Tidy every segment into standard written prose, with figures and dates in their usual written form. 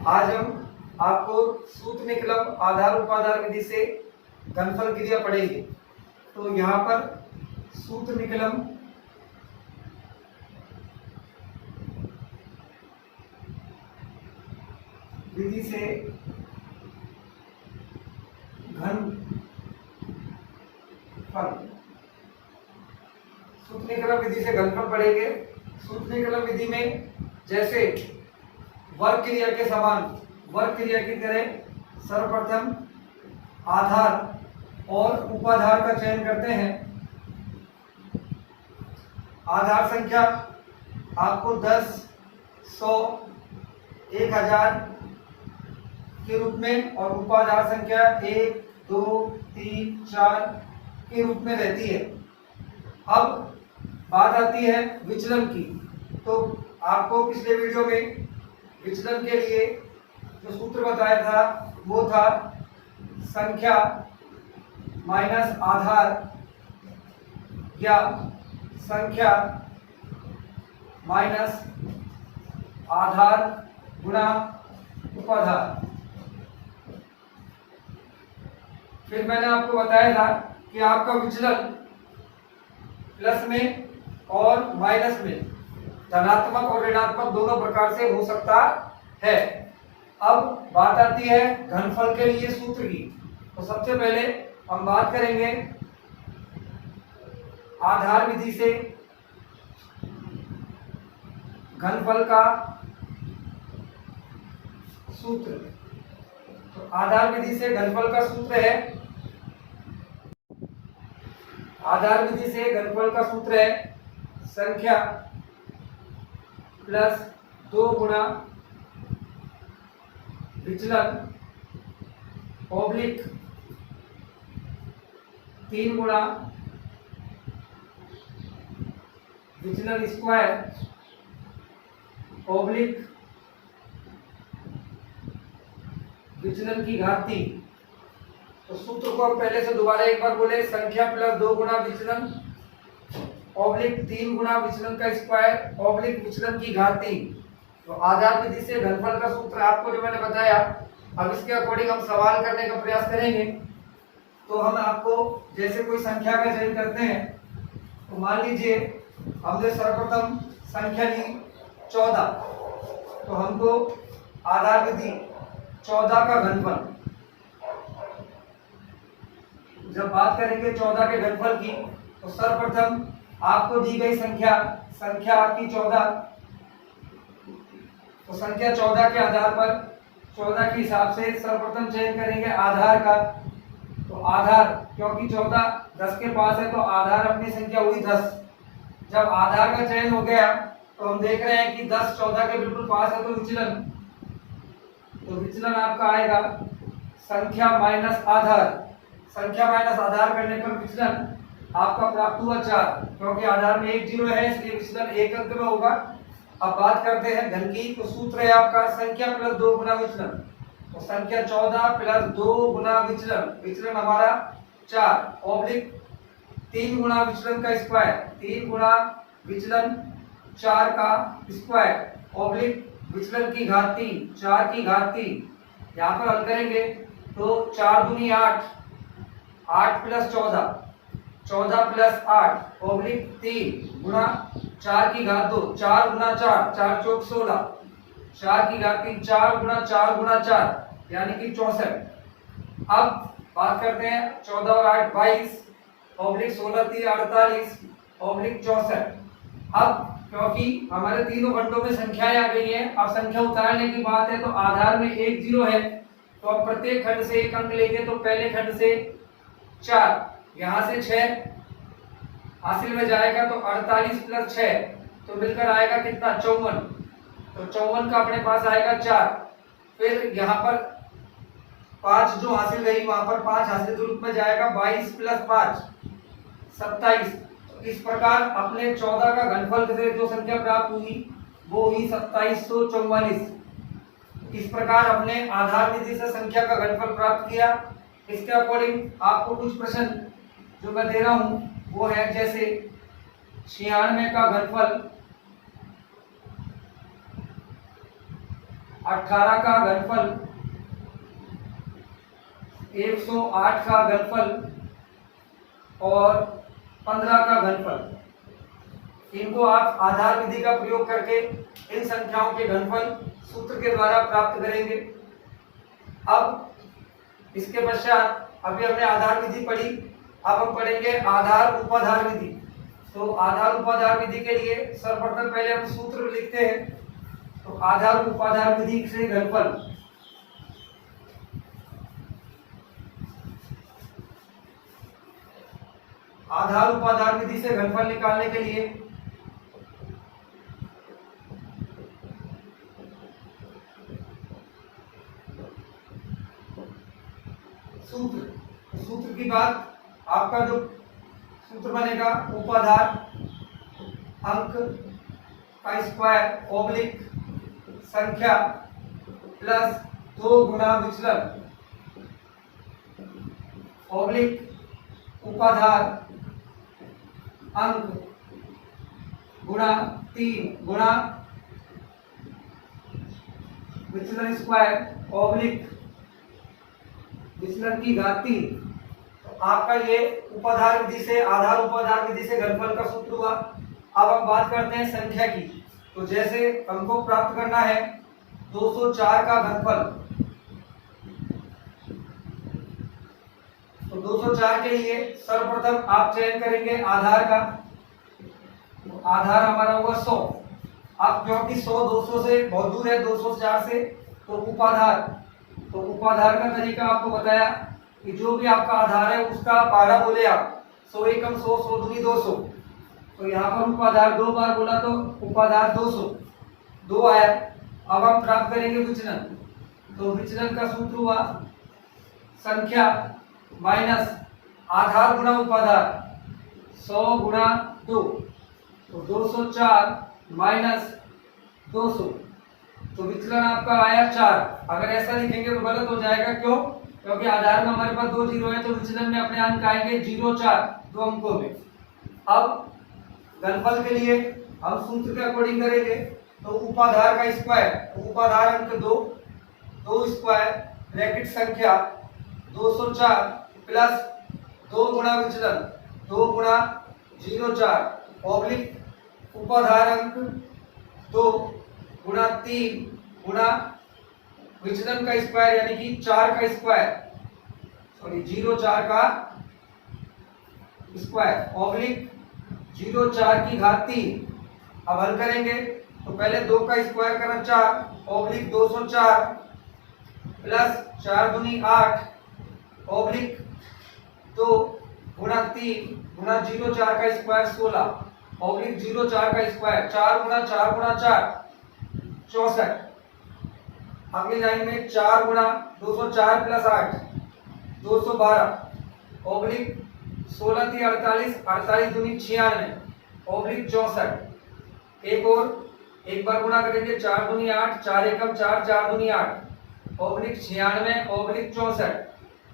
आज हम आपको सूत्र निकलम आधार उपाधार विधि से घनफल क्रिया पढ़ेंगे। तो यहाँ पर सूत्र निकलम विधि से घनफल, सूत्र निकलम विधि से घनफल पढ़ेंगे। सूत्र निकलम विधि में जैसे वर्ग क्रिया के समान वर्ग क्रिया की तरह सर्वप्रथम आधार और उपाधार का चयन करते हैं। आधार संख्या आपको 10, 100, 1000 के रूप में और उपाधार संख्या 1, 2, 3, 4 के रूप में रहती है। अब बात आती है विचलन की। तो आपको पिछले वीडियो में विचलन के लिए जो सूत्र बताया था वो था संख्या माइनस आधार या संख्या माइनस आधार गुणा उपाधार। फिर मैंने आपको बताया था कि आपका विचलन प्लस में और माइनस में, धनात्मक और ऋणात्मक दोनों प्रकार से हो सकता है। अब बात आती है घनफल के लिए सूत्र की। तो सबसे पहले हम बात करेंगे आधार विधि से घनफल का सूत्र। तो आधार विधि से घनफल का सूत्र है, आधार विधि से घनफल का सूत्र है संख्या प्लस 2 गुणा विचलन ऑब्लिक 3 गुणा विचलन स्क्वायर ऑब्लिक विचलन की घात 3। तो सूत्र को हम पहले से दोबारा एक बार बोले, संख्या प्लस 2 गुणा विचलन ऑब्लिक 3 गुणा विचलन का स्क्वायर ऑब्लिक विचलन की घात 3। तो आधार विधि से घनफल का सूत्र आपको जो मैंने बताया, अब इसके अकॉर्डिंग हम सवाल करने का प्रयास करेंगे। तो हम आपको जैसे कोई संख्या का चयन करते हैं, तो मान लीजिए हमने सर्वप्रथम संख्या ली 14, तो हमको आधार विधि 14 का घनफल, जब बात करेंगे 14 के घनफल की, तो सर्वप्रथम आपको दी गई संख्या आपकी 14, तो संख्या 14 के आधार पर 14 के हिसाब से सर्वप्रथम चयन करेंगे आधार का। तो आधार, क्योंकि 14 10 के पास है तो आधार अपनी संख्या हुई 10। जब आधार का चयन हो गया तो हम देख रहे हैं कि 10 14 के बिल्कुल पास है, तो विचलन, तो विचलन आपका आएगा संख्या माइनस आधार। संख्या माइनस आधार करने पर विचलन आपका प्राप्त हुआ 4, क्योंकि आधार में 1 0 है इसलिए विचलन 1 अंक में होगा। अब बात करते हैं घन की। तो सूत्र है आपका संख्या प्लस 2 गुना विचलन। तो संख्या 14 प्लस 2 गुना विचलन, विचलन हमारा 4 ऑब्लिक 3 गुना विचलन का स्क्वायर, 3 गुना विचलन 4 का स्क्वायर ऑब्लिक विचलन की घात 3, 4 की घात 3। यहाँ पर हल करेंगे तो 4 दूनी 8, 8 प्लस 14, 14 प्लस 8 ऑब्लिक 3 गुणा 4 की घात 2, 4 गुना 4, 4 चौक 16, 4 की घात 3, 4 गुना 4 गुना 4 यानी कि 64। अब बात करते हैं 14 और 8 22 ऑब्लिक 16 3 48 ऑब्लिक 64। अब क्योंकि हमारे तीनों खंडों में संख्याएं आ गई हैं, अब संख्या उतारने की बात है, तो आधार में 1 0 है, तो अब प्रत्येक खंड से 1 अंक लेंगे। तो पहले खंड से 4, यहाँ से 6 हासिल में जाएगा, तो 48 प्लस 6 तो मिलकर आएगा कितना 54। तो 54 का अपने पास आएगा 4। फिर यहाँ पर 5 जो हासिल गई वहां पर 5 हासिल के रूप में जाएगा, 22 प्लस 5 27। इस प्रकार अपने 14 का घनफल से जो संख्या प्राप्त हुई वो हुई 2744। इस प्रकार अपने आधार विधि से संख्या का घनफल प्राप्त किया। इसके अकॉर्डिंग आपको कुछ प्रश्न जो मैं दे रहा हूं वो है, जैसे 96 का घनफल 18 का घनफल 108 का घनफल और 15 का घनफल, इनको आप आधार विधि का प्रयोग करके इन संख्याओं के घनफल सूत्र के द्वारा प्राप्त करेंगे। अब इसके पश्चात अभी हमने आधार विधि पढ़ी, अब हम पढ़ेंगे आधार उपाधार विधि। तो आधार उपाधार विधि के लिए सर्वप्रथम पहले हम सूत्र लिखते हैं। तो आधार उपाधार विधि से घनफल, आधार उपाधार विधि से घनफल निकालने के लिए सूत्र की बात, आपका जो सूत्र बनेगा उपाधार अंक का स्क्वायर ओब्लिक संख्या प्लस 2 गुना विचलन ओब्लिक उपाधार अंक गुणा 3 गुणा विचलन स्क्वायर ओब्लिक विचलन की घात 3। तो आपका ये उपाधार विधि से आधार उपाधार विधि से घनफल का सूत्र हुआ। अब हम बात करते हैं संख्या की। तो जैसे हमको प्राप्त करना है 204 का घनफल, तो 204 के लिए सर्वप्रथम आप चयन करेंगे आधार का। तो आधार हमारा हुआ 100। अब क्योंकि 100 200 से बहुत दूर है, 204 से, तो उपाधार का तरीका आपको बताया कि जो भी आपका आधार है उसका पारा बोले आप 100 एकम 100, 100 दूनी 200। तो यहाँ पर उपाधार 2 बार बोला तो उपाधार 200 2 आया। अब हम प्राप्त करेंगे विचलन। तो विचलन का सूत्र हुआ संख्या माइनस आधार गुणा उपाधार 100 गुणा 2, तो 204 माइनस 200, तो विचलन आपका आया 4। अगर ऐसा लिखेंगे तो गलत हो जाएगा, क्यों? क्योंकि आधार में हमारे पास 2 जीरो है, तो विचलन में अपने अंक आएंगे 0 4 2 अंकों में। अब घनफल के लिए हम सूत्र के अकॉर्डिंग करेंगे। तो उपाधार का स्क्वायर, उपाधार अंक 2 स्क्वायर ब्रैकेट संख्या 204 प्लस 2 गुणा विचलन 2 गुणा 0 4 ओब्लिक उपाधार अंक 2 गुणा 3 गुणा विचलन का स्क्वायर यानी कि 4 का स्क्वायर, सॉरी 0 4 का स्क्वायर ओब्लिक 0 4 की घात 3। अब हल करेंगे तो पहले 2 का स्क्वायर करना 4 ओब्लिक 204 प्लस 4 दूनी 8 ओब्लिक 2 गुणा 3 गुणा 0 4 का स्क्वायर 16 ओब्लिक 0 4 का स्क्वायर 4 गुणा 4 64। अगली लाइन में 4 गुणा 204 प्लस 8 212 ओब्लिक 16 थी 48 48 दूनी 96 ओब्लिक 64। एक बार गुणा करेंगे 4 दूनी 8 4 एकम 4 4 दूनी 8 ओब्लिक 96 ओब्लिक 64।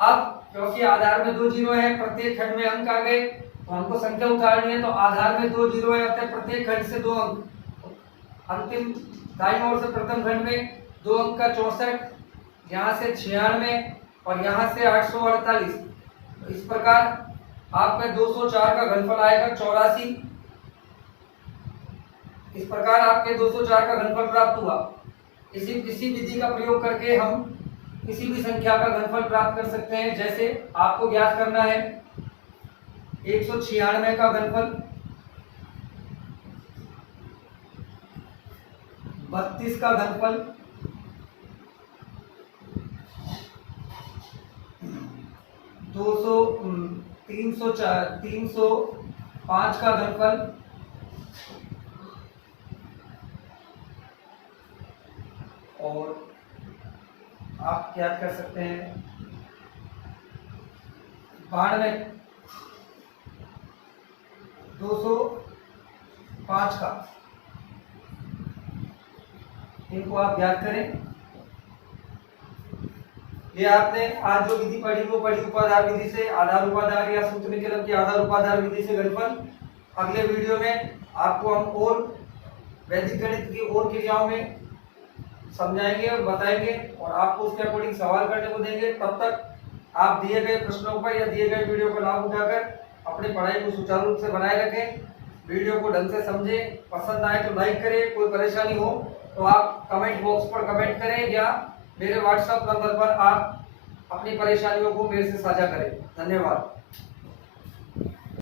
अब क्योंकि आधार में 2 जीरो है, प्रत्येक खंड में अंक आ गए, तो हमको संख्या उतारनी है। तो आधार में 2 जीरो है, अतः प्रत्येक खंड से 2 अंक, अंतिम दाईं ओर से प्रथम खंड में 2 अंक का 64, यहाँ से 96 और यहाँ से 848। तो इस प्रकार आपका 204 का घनफल आएगा 84। इस प्रकार आपके 204 का घनफल प्राप्त हुआ। इसी विधि का प्रयोग करके हम किसी भी संख्या का घनफल प्राप्त कर सकते हैं। जैसे आपको ज्ञात करना है 196 का घनफल, 32 का घनफल, 305 का घनफल, और आप क्या कर सकते हैं 92 205 का, इनको आप ज्ञात करें। ये आपने आज जो विधि पढ़ी वो पढ़ी उपाधार विधि से आधार उपाधार या सूत्र निकलन की आधार उपाधार विधि से घनफल। अगले वीडियो में आपको हम और वैदिक गणित की और क्रियाओं में समझाएंगे और बताएंगे और आपको उसके अकॉर्डिंग सवाल करने को देंगे। तब तक आप दिए गए प्रश्नों पर या दिए गए वीडियो का लाभ उठाकर अपनी पढ़ाई को सुचारू रूप से बनाए रखें। वीडियो को ढंग से समझें, पसंद आए तो लाइक करें, कोई परेशानी हो तो आप कमेंट बॉक्स पर कमेंट करें या मेरे व्हाट्सएप नंबर पर आप अपनी परेशानियों को मेरे से साझा करें। धन्यवाद।